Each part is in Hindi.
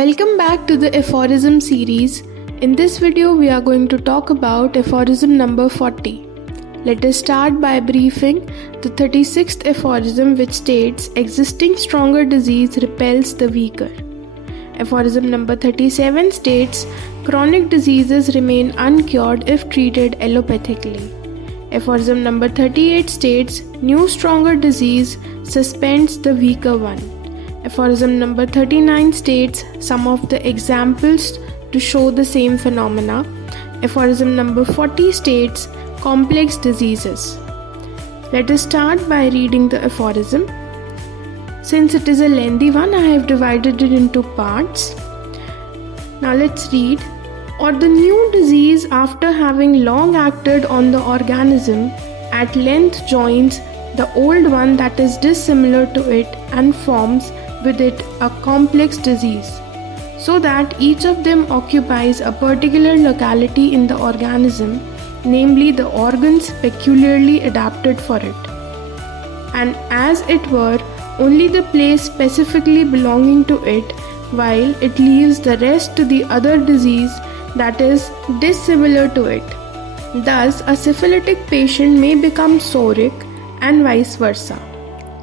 Welcome back to the aphorism series. In this video, we are going to talk about aphorism number 40. Let us start by briefing the 36th aphorism, which states, existing stronger disease repels the weaker. Aphorism number 37 states, chronic diseases remain uncured if treated allopathically. Aphorism number 38 states, new stronger disease suspends the weaker one. Aphorism number 39 states some of the examples to show the same phenomena. Aphorism number 40 states complex diseases. Let us start by reading the aphorism. Since it is a lengthy one, I have divided it into parts. Now let's read. Or the new disease, after having long acted on the organism, at length joins the old one that is dissimilar to it and forms with it a complex disease, so that each of them occupies a particular locality in the organism, namely the organs peculiarly adapted for it, and as it were only the place specifically belonging to it, while it leaves the rest to the other disease that is dissimilar to it. Thus, a syphilitic patient may become psoric and vice versa.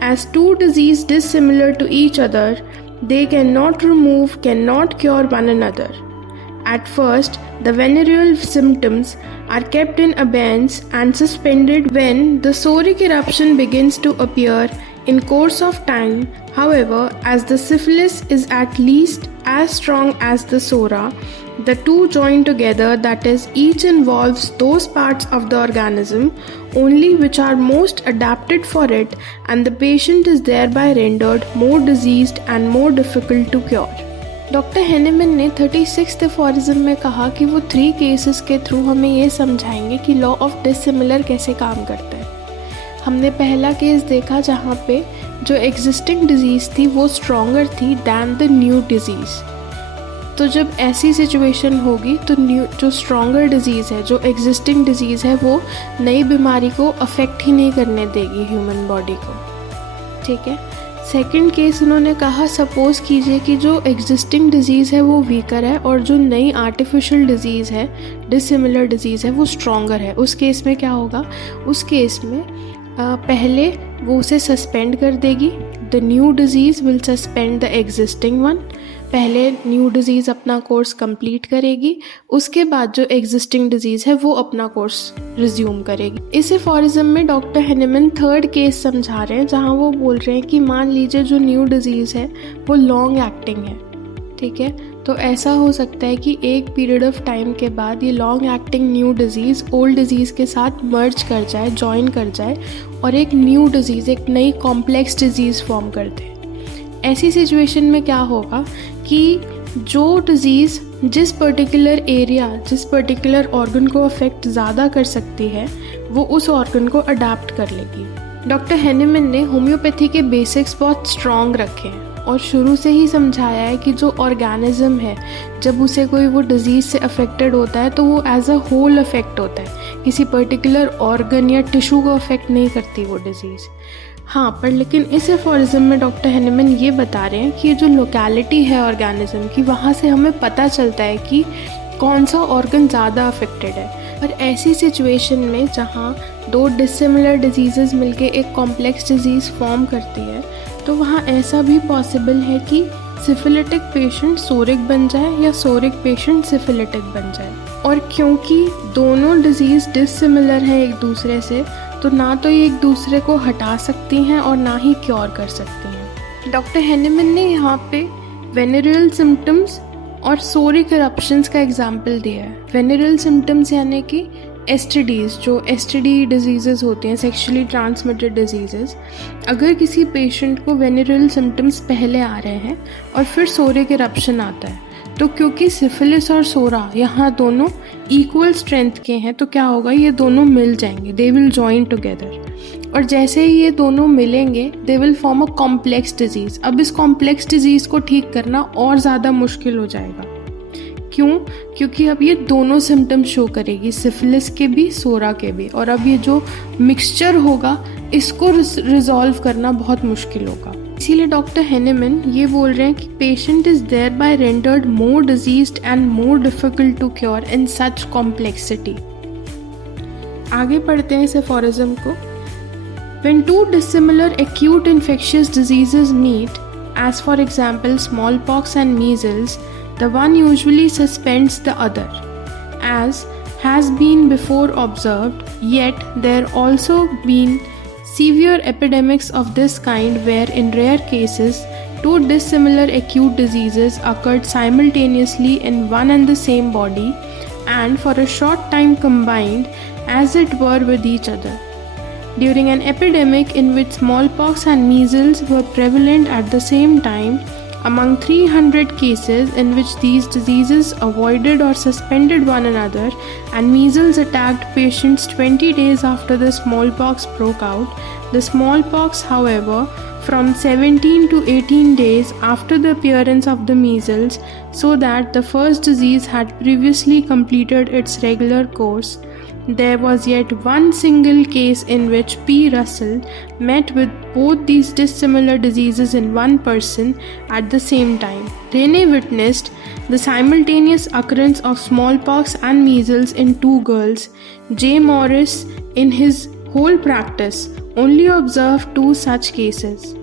As two diseases dissimilar to each other, they cannot cure one another. At first, the venereal symptoms are kept in abeyance and suspended when the psoric eruption begins to appear in course of time. However, as the syphilis is at least as strong as the psora, the two join together, that is, each involves those parts of the organism only which are most adapted for it, and the patient is thereby rendered more diseased and more difficult to cure. Doctor Hahnemann ने 36th एफोरिज्म में कहा कि वो 3 केसेस के थ्रू हमें ये समझाएंगे कि लॉ ऑफ डिसिमिलर कैसे काम करता है। हमने पहला केस देखा जहाँ पे जो एग्जिस्टिंग डिजीज़ थी वो स्ट्रॉन्गर थी दैन द न्यू डिजीज़। तो जब ऐसी सिचुएशन होगी तो जो स्ट्रॉन्गर डिजीज़ है, जो एग्जिस्टिंग डिजीज़ है, वो नई बीमारी को अफेक्ट ही नहीं करने देगी ह्यूमन बॉडी को। ठीक है। सेकंड केस उन्होंने कहा, सपोज़ कीजिए कि जो एग्जिस्टिंग डिजीज़ है वो वीकर है और जो नई आर्टिफिशियल डिजीज़ है, डिसिमिलर डिजीज़ है, वो स्ट्रॉन्गर है। उस केस में क्या होगा? उस केस में पहले वो उसे सस्पेंड कर देगी। The new disease will suspend the existing one. पहले न्यू डिजीज़ अपना कोर्स कंप्लीट करेगी, उसके बाद जो एग्जिस्टिंग डिजीज़ है वो अपना कोर्स रिज्यूम करेगी। इस एफोरिज्म में डॉक्टर हेनेमन थर्ड केस समझा रहे हैं, जहां वो बोल रहे हैं कि मान लीजिए जो न्यू डिजीज़ है वो लॉन्ग एक्टिंग है। ठीक है, तो ऐसा हो सकता है कि एक पीरियड ऑफ टाइम के बाद ये long acting new disease old disease के साथ मर्ज कर जाए, जॉइन कर जाए और एक न्यू डिजीज़, एक नई कॉम्प्लेक्स डिजीज़ फॉर्म कर दे। ऐसी सिचुएशन में क्या होगा कि जो डिज़ीज़ जिस पर्टिकुलर एरिया, जिस पर्टिकुलर ऑर्गन को अफेक्ट ज़्यादा कर सकती है, वो उस ऑर्गन को अडाप्ट कर लेगी। डॉक्टर हेनेमन ने होम्योपैथी के बेसिक्स बहुत स्ट्रॉन्ग रखे हैं और शुरू से ही समझाया है कि जो ऑर्गेनिज्म है, जब उसे कोई वो डिज़ीज़ से अफेक्टेड होता है तो वो एज अ होल अफेक्ट होता है, किसी पर्टिकुलर ऑर्गन या टिश्यू को अफेक्ट नहीं करती वो डिज़ीज़। हाँ, पर लेकिन इस एफोरिज्म में डॉक्टर हेनेमन ये बता रहे हैं कि ये जो लोकेलिटी है ऑर्गेनिज्म की, वहाँ से हमें पता चलता है कि कौन सा ऑर्गन ज़्यादा अफेक्टेड है। और ऐसी सिचुएशन में जहाँ दो डिसिमिलर डिजीज़ेस मिलके एक कॉम्प्लेक्स डिजीज़ फॉर्म करती है, तो वहाँ ऐसा भी पॉसिबल है कि सिफिलिटिक पेशेंट सोरिक बन जाए या सोरिक पेशेंट सिफिलिटिक बन जाए। और क्योंकि दोनों डिजीज़ डिसिमिलर हैं एक दूसरे से, तो ना तो ये एक दूसरे को हटा सकती हैं और ना ही क्योर कर सकती हैं। डॉक्टर हेनेमन ने यहाँ पे वेनेरियल सिम्टम्स और सोरिक इरप्शंस का एग्जाम्पल दिया है। वेनेरियल सिम्टम्स यानी कि एसटीडीज़, जो एसटीडी डिजीज़ेज़ होते हैं, सेक्शुअली ट्रांसमिटेड डिजीज़ेज़। अगर किसी पेशेंट को वेनेरियल सिम्टम्स पहले आ रहे हैं और फिर सोरिक इरप्शन आता है, तो क्योंकि सिफिलिस और सोरा यहाँ दोनों इक्वल स्ट्रेंथ के हैं, तो क्या होगा, ये दोनों मिल जाएंगे, दे विल जॉइन टुगेदर। और जैसे ही ये दोनों मिलेंगे, they will form a complex disease. अब इस कॉम्प्लेक्स डिजीज़ को ठीक करना और ज़्यादा मुश्किल हो जाएगा। क्यों? क्योंकि अब ये दोनों सिम्टम्स शो करेगी, सिफिलिस के भी, सोरा के भी। और अब ये जो मिक्सचर होगा, इसको रिजॉल्व करना बहुत मुश्किल होगा। इसीलिए डॉक्टर हेनेमन ये बोल रहे हैं कि patient is thereby rendered more diseased and more difficult to cure in such complexity. आगे पढ़ते हैं इस एफोरिज्म को। When two dissimilar acute infectious diseases meet, as for example smallpox and measles, the one usually suspends the other, as has been before observed, yet there also been severe epidemics of this kind where in rare cases two dissimilar acute diseases occurred simultaneously in one and the same body and for a short time combined as it were with each other. During an epidemic in which smallpox and measles were prevalent at the same time, among 300 cases in which these diseases avoided or suspended one another and measles attacked patients 20 days after the smallpox broke out, the smallpox, however, from 17 to 18 days after the appearance of the measles, so that the first disease had previously completed its regular course. There was yet one single case in which P. Russell met with both these dissimilar diseases in one person at the same time. Rene witnessed the simultaneous occurrence of smallpox and measles in two girls. J. Morris, in his whole practice, only observed two such cases.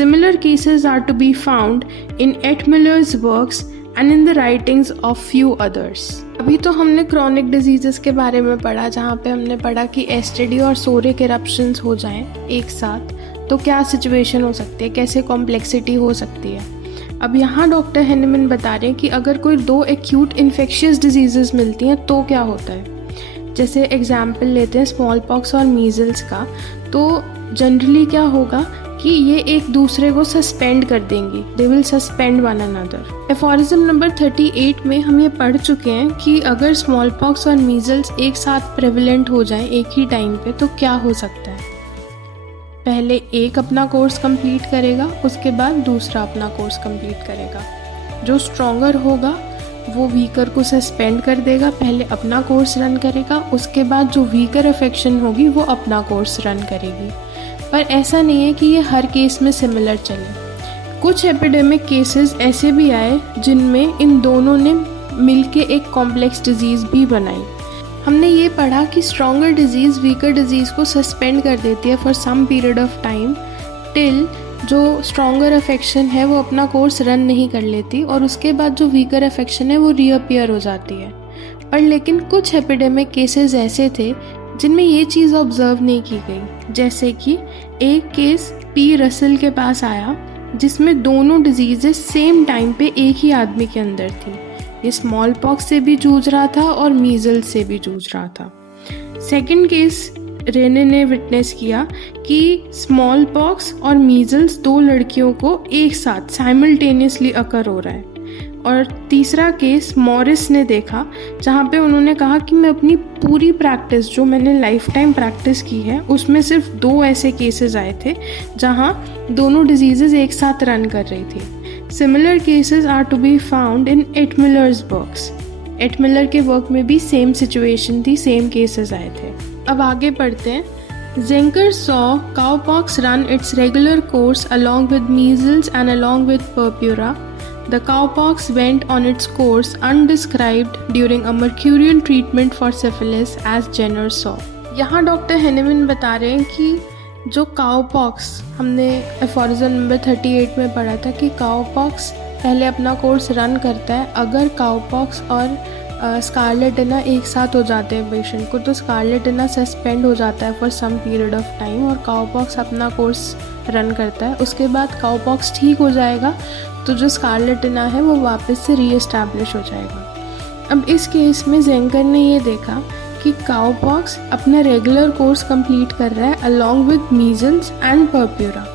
Similar cases are to be found in Ettmiller's works and in the writings of few others. अभी तो हमने क्रॉनिक डिजीजेस के बारे में पढ़ा, जहाँ पे हमने पढ़ा कि एसटीडी और सोरिक इरप्शंस हो जाएं एक साथ तो क्या सिचुएशन हो सकती है, कैसे कॉम्प्लेक्सिटी हो सकती है। अब यहाँ डॉक्टर हेनेमन बता रहे हैं कि अगर कोई दो एक्यूट इन्फेक्शियस डिजीजेस मिलती हैं तो क्या होता है। जैसे एग्जाम्पल लेते हैं स्मॉल पॉक्स और मीजल्स का, तो जनरली क्या होगा कि ये एक दूसरे को सस्पेंड कर देंगी, they will suspend one another. Aphorism number 38 में हम ये पढ़ चुके हैं कि अगर स्मॉल पॉक्स और मीजल्स एक साथ प्रेवलेंट हो जाएं एक ही टाइम पे तो क्या हो सकता है। पहले एक अपना कोर्स कंप्लीट करेगा, उसके बाद दूसरा अपना कोर्स कंप्लीट करेगा। जो स्ट्रॉन्गर होगा वो वीकर को सस्पेंड कर देगा, पहले अपना कोर्स रन करेगा, उसके बाद जो वीकर अफेक्शन होगी वो अपना कोर्स रन करेगी। पर ऐसा नहीं है कि ये हर केस में सिमिलर चले। कुछ एपिडेमिक केसेस ऐसे भी आए जिनमें इन दोनों ने मिलके एक कॉम्प्लेक्स डिजीज़ भी बनाई। हमने ये पढ़ा कि स्ट्रॉन्गर डिजीज़ वीकर डिजीज़ को सस्पेंड कर देती है for some period of time till जो स्ट्रॉन्गर अफेक्शन है वो अपना कोर्स रन नहीं कर लेती और उसके बाद जो वीकर अफेक्शन है वो रीअपियर हो जाती है। पर लेकिन कुछ एपिडेमिक केसेस ऐसे थे जिनमें ये चीज़ ऑब्जर्व नहीं की गई। जैसे कि एक केस पी रसल के पास आया जिसमें दोनों डिजीज़ेस सेम टाइम पे एक ही आदमी के अंदर थी। ये स्मॉल पॉक्स से भी जूझ रहा था और मीजल्स से भी जूझ रहा था। सेकंड केस रेने ने विटनेस किया कि स्मॉल पॉक्स और मीजल्स दो लड़कियों को एक साथ साइमल्टेनियसली अकर हो रहा है। और तीसरा केस मॉरिस ने देखा जहाँ पे उन्होंने कहा कि मैं अपनी पूरी प्रैक्टिस जो मैंने लाइफ टाइम प्रैक्टिस की है उसमें सिर्फ दो ऐसे केसेस आए थे जहाँ दोनों डिजीज़ेस एक साथ रन कर रही थी। Similar cases are to be found in Ettmuller's works. Ettmuller के वर्क में भी सेम सिचुएशन थी, सेम केसेस आए थे। अब आगे पढ़ते हैं। Zenker saw cowpox run its regular course along with measles and along with purpura. The cowpox went on its course undescribed during a mercurial treatment for syphilis as Jenner saw. यहाँ डॉक्टर हेनेमन बता रहे हैं कि जो काउपॉक्स हमने एफोरिज्म नंबर 38 में पढ़ा था कि काउपॉक्स पहले अपना कोर्स रन करता है। अगर काउपॉक्स और स्कारलेट इना एक साथ हो जाते हैं पेशेंट को तो स्कारलेट इना सस्पेंड हो जाता है for some period of time और काउपॉक्स अपना कोर्स रन करता है। उसके बाद काउपॉक्स ठीक हो जाएगा तो जो स्कारलेट इना है वो वापस से रीएस्टैब्लिश हो जाएगा। अब इस केस में जेंकर ने ये देखा कि काउपॉक्स अपना रेगुलर कोर्स कंप्लीट कर रहा है अलॉन्ग विद मीजल्स एंड पर्प्यूरा,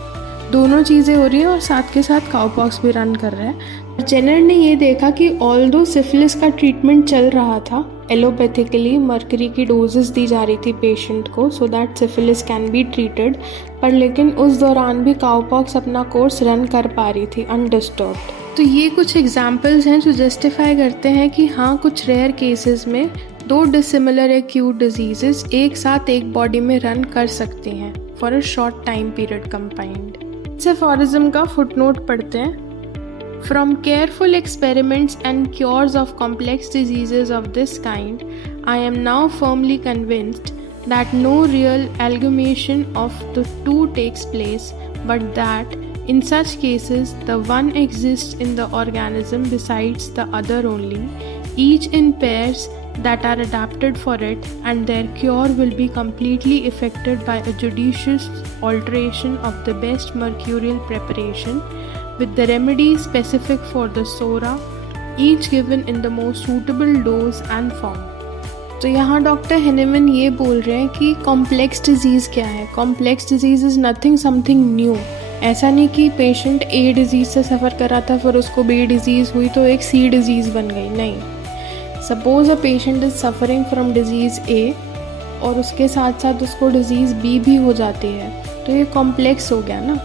दोनों चीज़ें हो रही हैं और साथ के साथ काउपॉक्स भी रन कर रहा है। जेनर ने ये देखा कि ऑल्दो सिफिलिस का ट्रीटमेंट चल रहा था, एलोपैथिकली मर्करी की डोजेस दी जा रही थी पेशेंट को so that syphilis can be treated, पर लेकिन उस दौरान भी काउपॉक्स अपना कोर्स रन कर पा रही थी अनडिस्टर्ब्ड। तो ये कुछ एग्जाम्पल्स हैं जो जस्टिफाई करते हैं कि हाँ कुछ रेयर केसेस में दो डिसिमिलर एक्यूट डिजीजेस एक साथ एक बॉडी में रन कर सकते हैं for a short time period combined. इस एफोरिज्म का फुटनोट पढ़ते हैं. From careful experiments and cures of complex diseases of this kind, I am now firmly convinced that no real amalgamation of the two takes place, but that in such cases the one exists in the organism besides the other only, each in pairs that are adapted for it, and their cure will be completely effected by a judicious alteration of the best mercurial preparation, with the remedy specific for the sora, each given in the most suitable dose and form. तो यहाँ डॉक्टर हेनेमन ये बोल रहे हैं कि कॉम्प्लेक्स डिजीज़ क्या है. Complex disease is nothing something new. ऐसा नहीं कि पेशेंट ए डिज़ीज़ से सफ़र कर रहा था, फिर उसको बी डिज़ीज़ हुई तो एक सी डिज़ीज़ बन गई. नहीं. Suppose a patient is suffering from disease A और उसके साथ साथ उसको डिज़ीज़ बी भी हो जाती है, तो ये कॉम्प्लेक्स हो गया ना.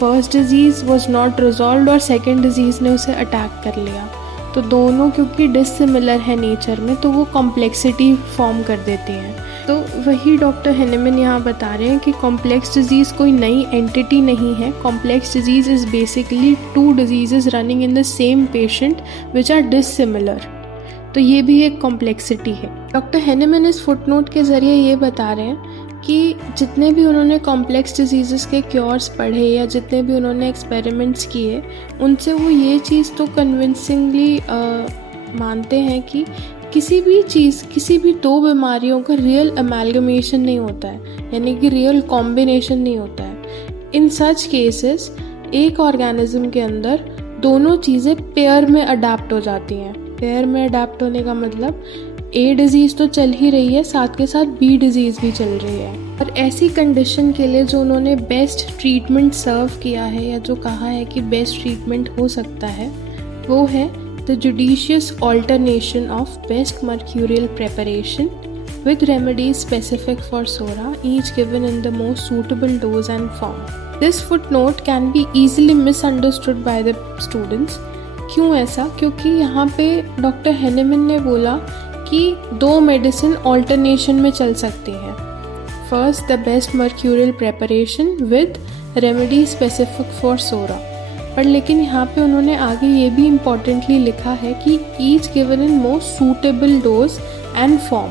First disease was not resolve और सेकेंड डिज़ीज़ ने उसे अटैक कर लिया, तो दोनों क्योंकि डिसिमिलर है नेचर में, तो वो कॉम्प्लेक्सिटी फॉर्म कर देती हैं. तो वही डॉक्टर हेनेमन यहाँ बता रहे हैं कि कॉम्प्लेक्स डिज़ीज़ कोई नई एंटिटी नहीं है. Complex disease is basically two disease running in the same patient which are dissimilar. तो ये भी एक कॉम्प्लेक्सिटी है. डॉक्टर हेनेमन इस फुटनोट के ज़रिए ये बता रहे हैं कि जितने भी उन्होंने कॉम्प्लेक्स डिजीज़ के क्योर्स पढ़े या जितने भी उन्होंने एक्सपेरिमेंट्स किए, उनसे वो ये चीज़ तो कन्विंसिंगली मानते हैं कि किसी भी चीज़, किसी भी दो बीमारियों का रियल अमेलगमेशन नहीं होता है, यानी कि रियल कॉम्बिनेशन नहीं होता है. इन सच केसेस एक ऑर्गेनिज्म के अंदर दोनों चीज़ें पेयर में अडेप्ट हो जाती हैं. पेयर में अडेप्ट होने का मतलब ए डिज़ीज़ तो चल ही रही है, साथ के साथ बी डिज़ीज़ भी चल रही है. और ऐसी कंडीशन के लिए जो उन्होंने बेस्ट ट्रीटमेंट सर्व किया है या जो कहा है कि बेस्ट ट्रीटमेंट हो सकता है, वो है the judicious alternation of best mercurial preparation with remedies specific for psora, each given in the most suitable dose and form. This footnote can be easily misunderstood by the students. क्यों ऐसा? क्योंकि यहाँ पे डॉक्टर हेनेमन ने बोला कि दो मेडिसिन ऑल्टरनेशन में चल सकती हैं. First the best mercurial preparation with remedy specific for psora. पर लेकिन यहाँ पे उन्होंने आगे ये भी इम्पॉर्टेंटली लिखा है कि each given in most suitable dose and form.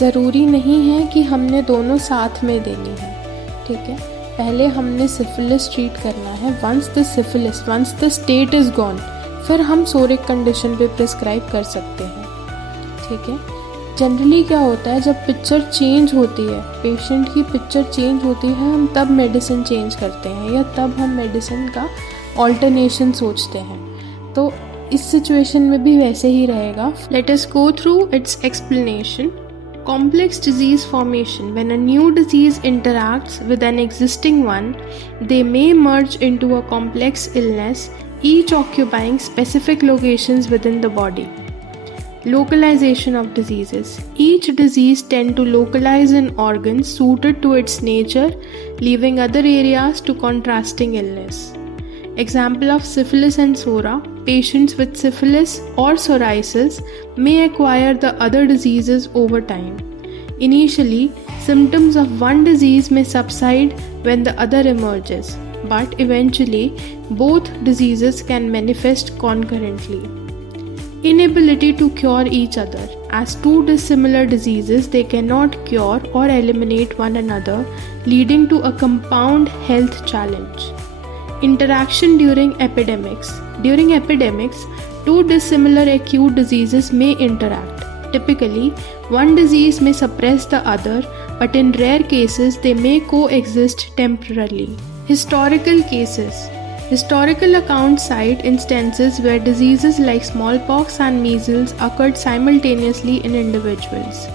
ज़रूरी नहीं है कि हमने दोनों साथ में देनी है. ठीक है, पहले हमने सिफिलिस ट्रीट करना है. Once the state is gone, फिर हम सोरिक कंडीशन पे प्रिस्क्राइब कर सकते हैं. ठीक है. जनरली क्या होता है, जब पिक्चर चेंज होती है, पेशेंट की पिक्चर चेंज होती है, हम तब मेडिसिन चेंज करते हैं या तब हम मेडिसिन का ऑल्टरनेशन सोचते हैं. तो इस सिचुएशन में भी वैसे ही रहेगा. Let us go through it's explanation. Complex disease formation. When a new disease interacts with an existing one, they may merge into a complex illness, each occupying specific locations within the body. Localization of diseases. Each disease tends to localize in organs suited to its nature, leaving other areas to contrasting illness. Example of syphilis and sora. Patients with syphilis or psoriasis may acquire the other diseases over time. Initially, symptoms of one disease may subside when the other emerges, but eventually, both diseases can manifest concurrently. Inability to cure each other. As two dissimilar diseases, they cannot cure or eliminate one another, leading to a compound health challenge. Interaction during epidemics. During epidemics, two dissimilar acute diseases may interact. Typically, one disease may suppress the other, but in rare cases, they may coexist temporarily. Historical cases. Historical accounts cite instances where diseases like smallpox and measles occurred simultaneously in individuals.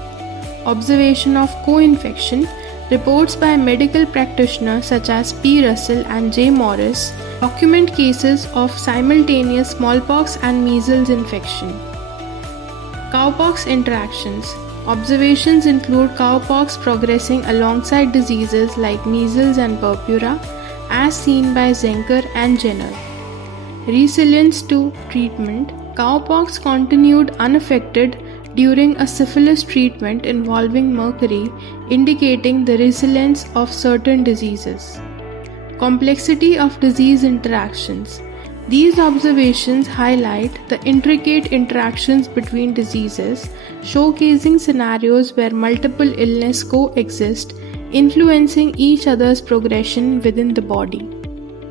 Observation of co-infection. Reports by medical practitioners such as P. Russell and J. Morris document cases of simultaneous smallpox and measles infection. Cowpox interactions. Observations include cowpox progressing alongside diseases like measles and purpura, as seen by Zenker and Jenner. Resilience to treatment. Cowpox continued unaffected during a syphilis treatment involving mercury, indicating the resilience of certain diseases. Complexity of disease interactions. These observations highlight the intricate interactions between diseases, showcasing scenarios where multiple illnesses coexist, influencing each other's progression within the body.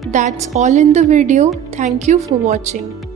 That's all in the video. Thank you for watching.